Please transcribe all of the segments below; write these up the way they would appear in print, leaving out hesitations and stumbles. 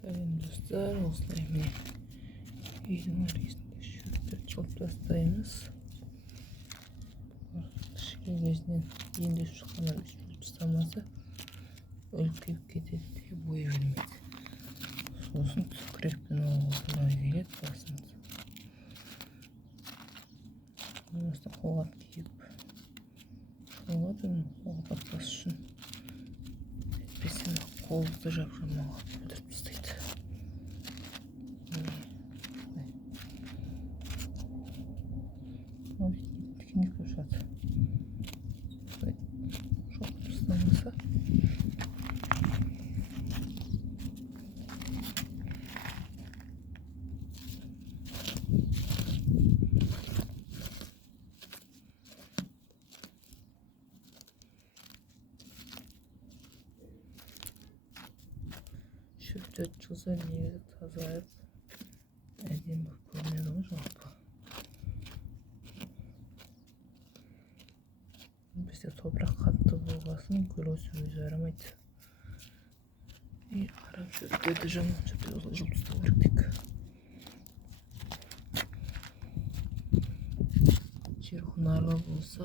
Sayın dostlar, осылай міне үйдің іргесінде шөптерді жұлып тастаймыз. Кішкене кезінен енді шыққаннан жұлып тастамаса үлкейіп кетеді де бой бермейді. Сосын күрекпен оғылай келеді басымыз. Осыны қолғап киіп қолға батпас үшін әйтпесе қолды жапжамаға бүдіріп тастайды. Тікенек ұшады. Жоқ тастамаса шөптерді жұлса негізі тазарып әдемі болып көрінеді ғой жалпы. Бізде топырақ қатты болғасын гүл өсуге жарамайды. Арам шөптерді жаман шөптерді жұлып тастау керек тек. Жер құнарлы болса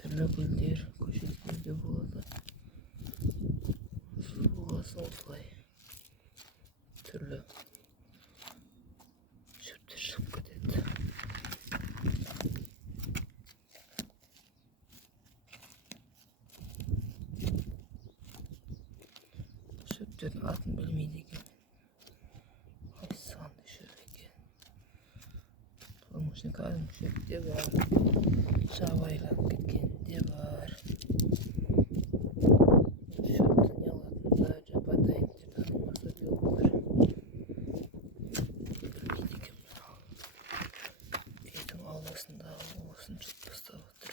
түрлі гүлдер көшеттерде болады. Су болғасын осылай түрлі шөптер шығып кетеді. Шөптердің атын білмейді екен. Қайсысы қандай шөп екен. Оның ішінде кәдімгі шөп те бар, жабайыланып кеткен де бар. Шөпті не алатында жапа-тайынттерді алмаса деп бар. Білмейді екен мынау. Үйдің ауласындағы осын жұлып тастап отыр.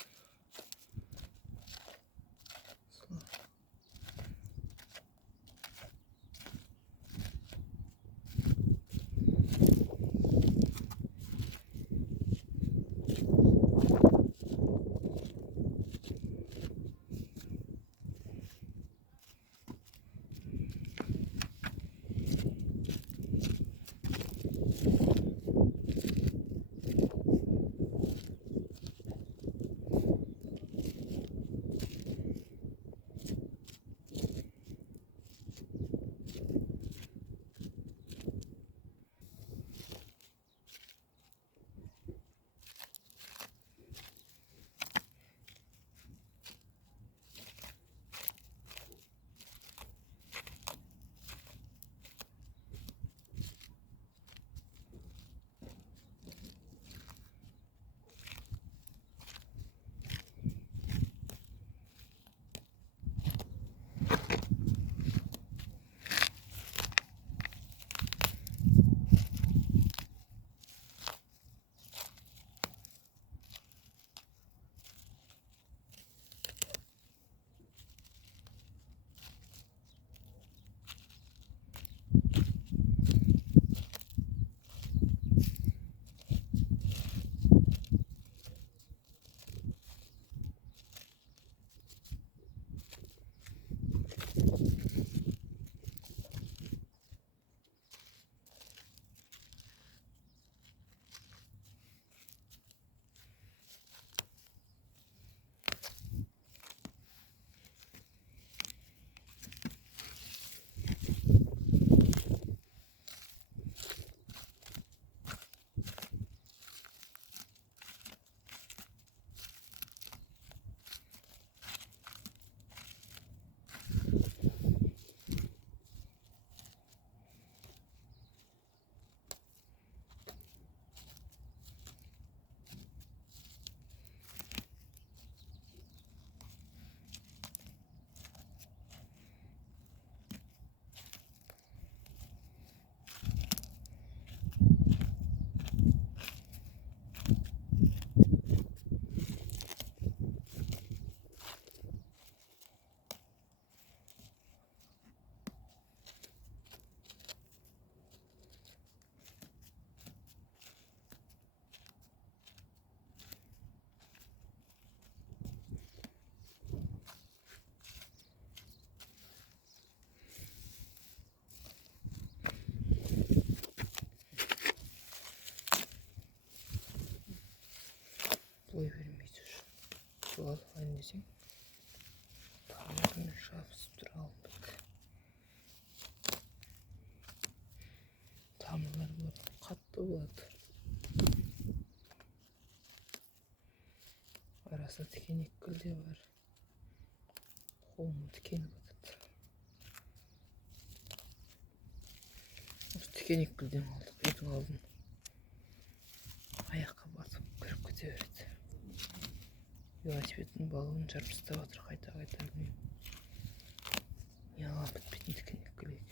десең тамырын жабысып тұра алмайды. Тамырлар бұлар қатты болады. Арасында тікенек гүл де бар. Қолым тікеніп жатады. Осы тікенек гүлден алдық, үйдің алдын аяққа басып кіріп кете береді. Велосипедтің балығын жарып тастап жатыр, қайта білмеймін. Не аламын, бітпейтін тікенек гүл екен.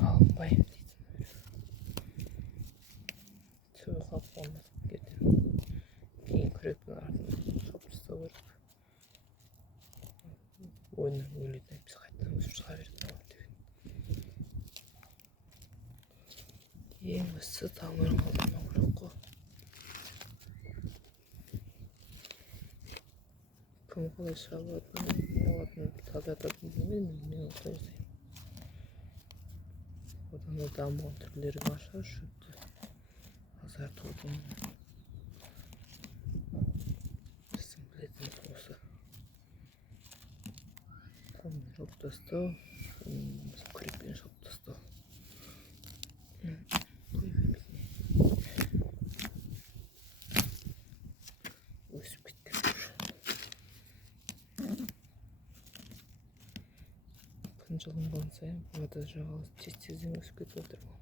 Алынбайым дейді. Түбі қалып қалмасып кетем. Кейін күректің артын шауып тастау керек. Ойыннан өледі, біз қайтадан өсіп шыға береді деген. Ең бастысы тамырын қалдырмау керек қой. Кім қалай шабатын, тазартатын білмеймін, мен осылай жасаймын. Одан да дамыған түрлері бар шығар шөпті азартудың. Біздің білетініміз осы. Қолмен шауып тастау, күрекпен шауып тастау. Қой бермейді не. Өсіп кеткен жүр. Күн жылынған сайын вода жағалап тез-тезден өсіп кетіп отыр ғой.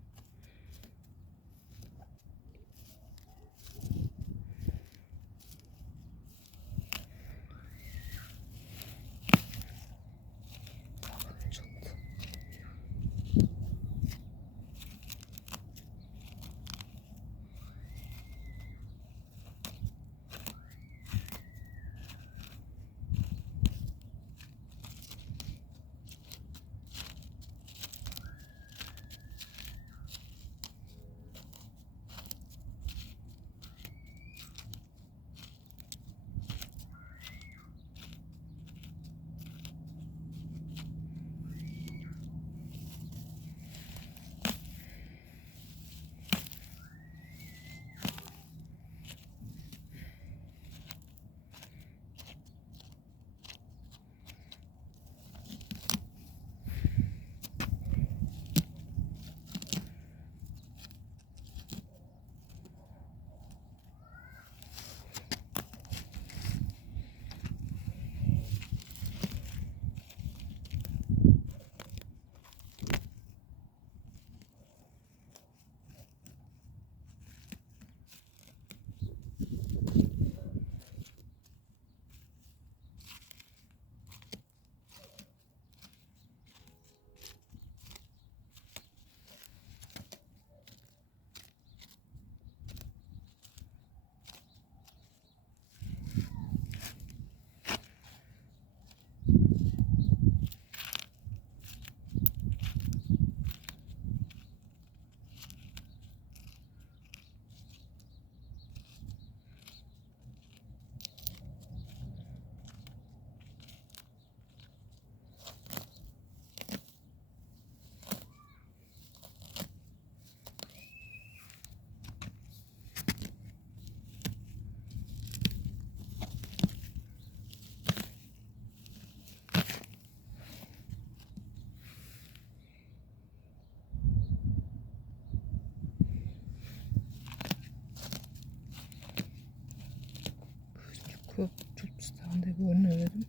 Çok tane görünüyorum.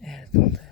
Evet, onda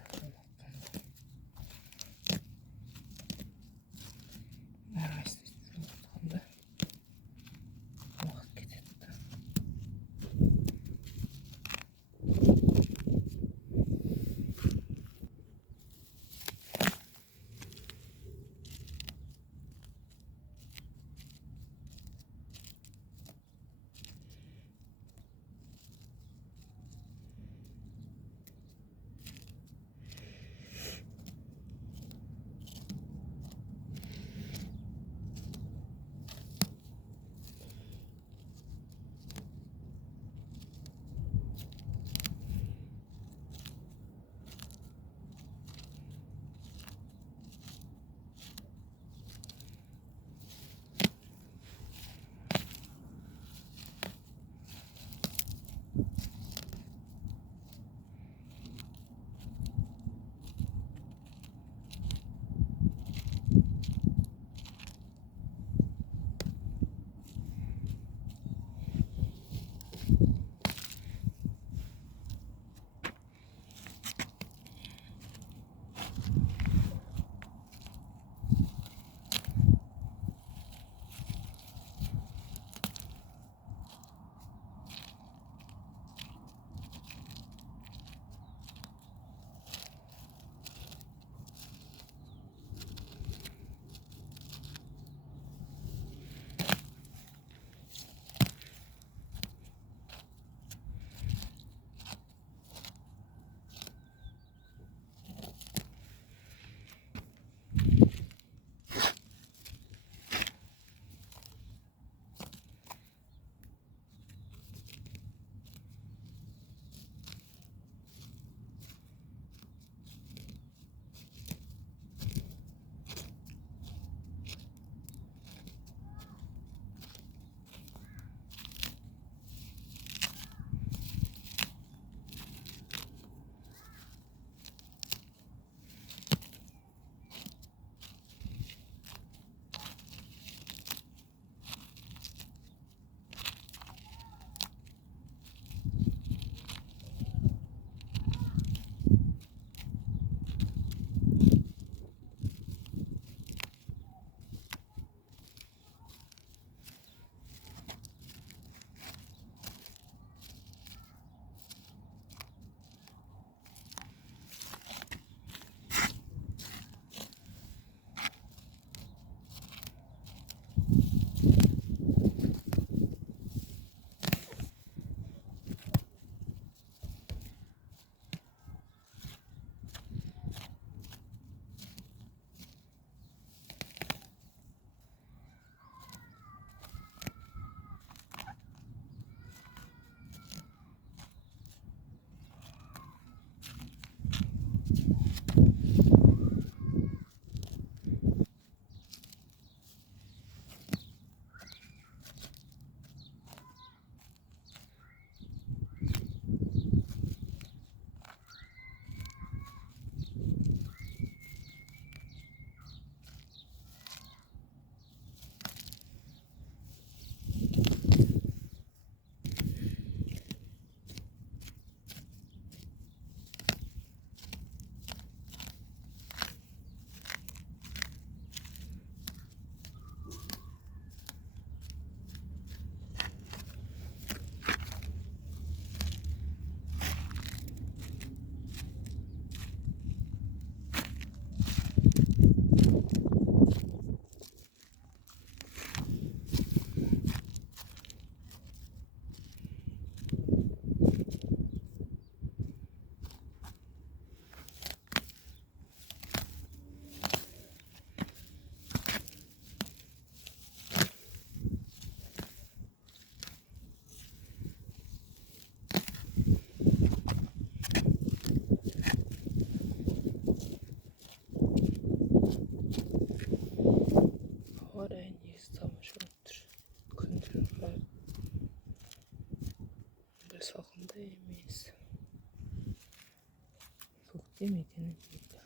demeydiğini bildi.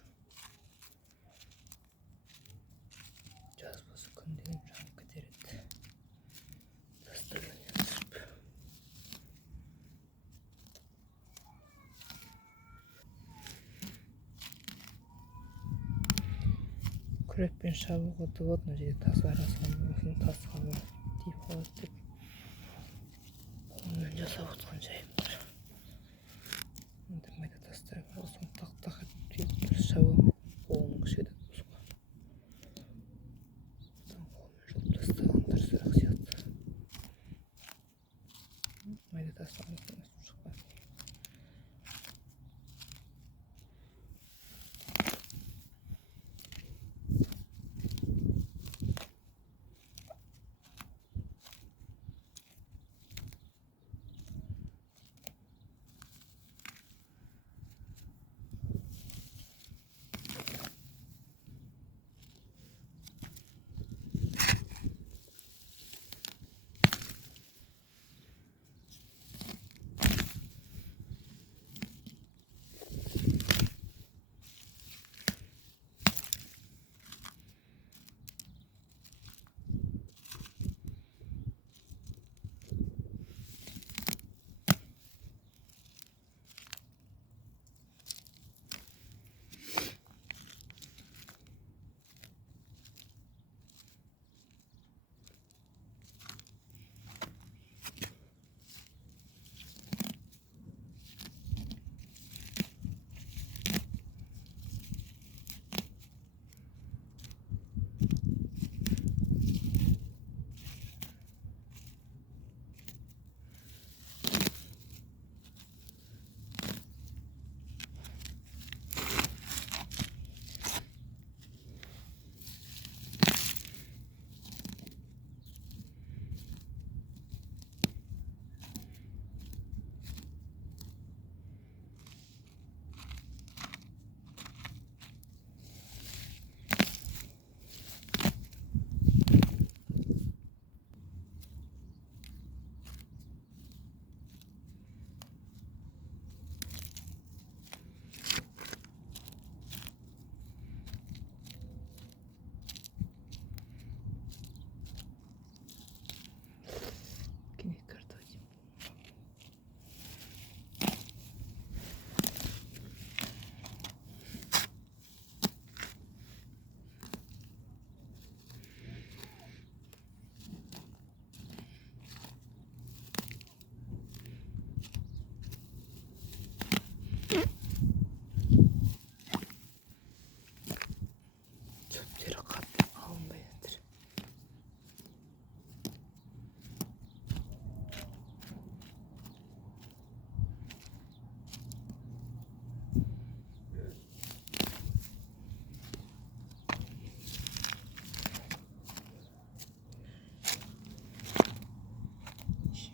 Cazbası kundelim ramka deredi. Taslarını yazıp. Күрекпен шабуға дұғыдың жерде тазарасам болсын тасқалы deyip қалады деп. Қолыммен жасап отқан жайым бар. Онда майда тастар бар соны тақ-тақ етіп дұрыс шаба алмайды. Қолымның күші кетеді босқа. Одан қолыммен жұлып тастаған дұрысырақ сияқты. Майда тастаған соң өсіп шықпайды.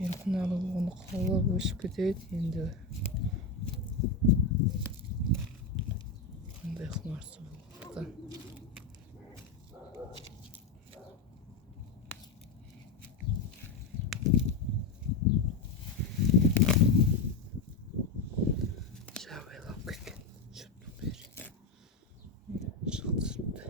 Еркінары оны қаулап өсіп кетеді енді. Қандай құмарсы болғандықтан. Жабайлап кеткен шөптің бәрі. Шықтысыпты.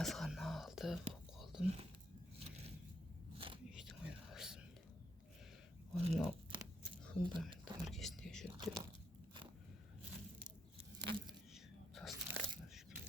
az gana aldı. Koydum. İşte oynarsın. Onun fundamental orkestra yaşattı. Tasın arasına düşkün.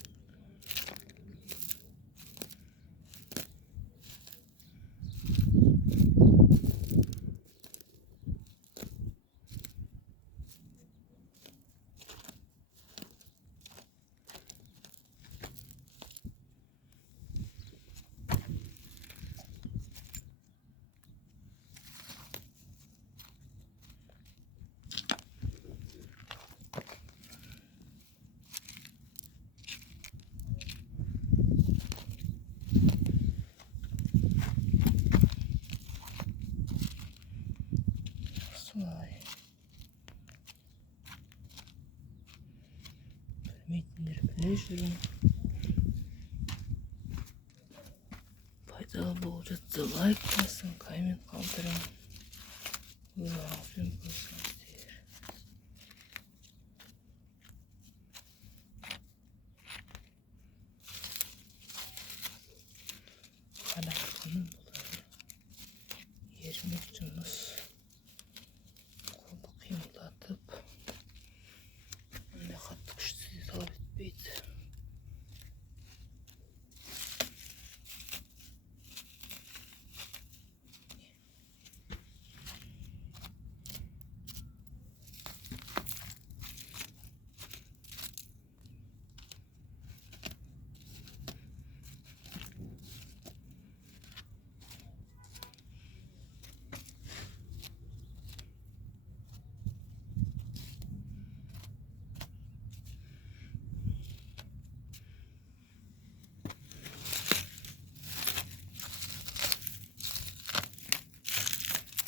Vay. Metinleri paylaşıyorum. Faydalı olacaksa like basın, kaymen kaldırın. Ne yapayım bu saatler? Hala bunun buları. Yerimi tutunuz. Kolu kıyımlatıp ne kattık şu sizi sabit beydi.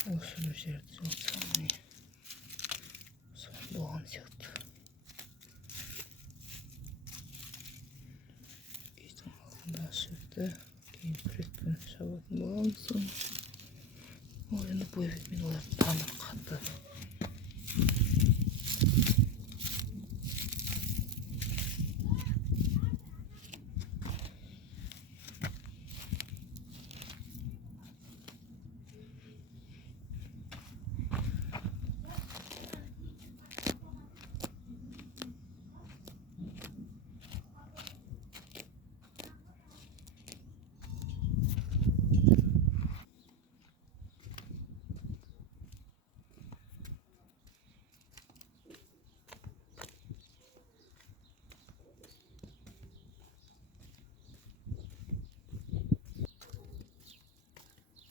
Olsun üzerinde olsun. Son doğan çıktı. İşte altından sürdü. Keyin kürekten şabatın bağımsın. Oyunu bu evimin olarak tamir kattı.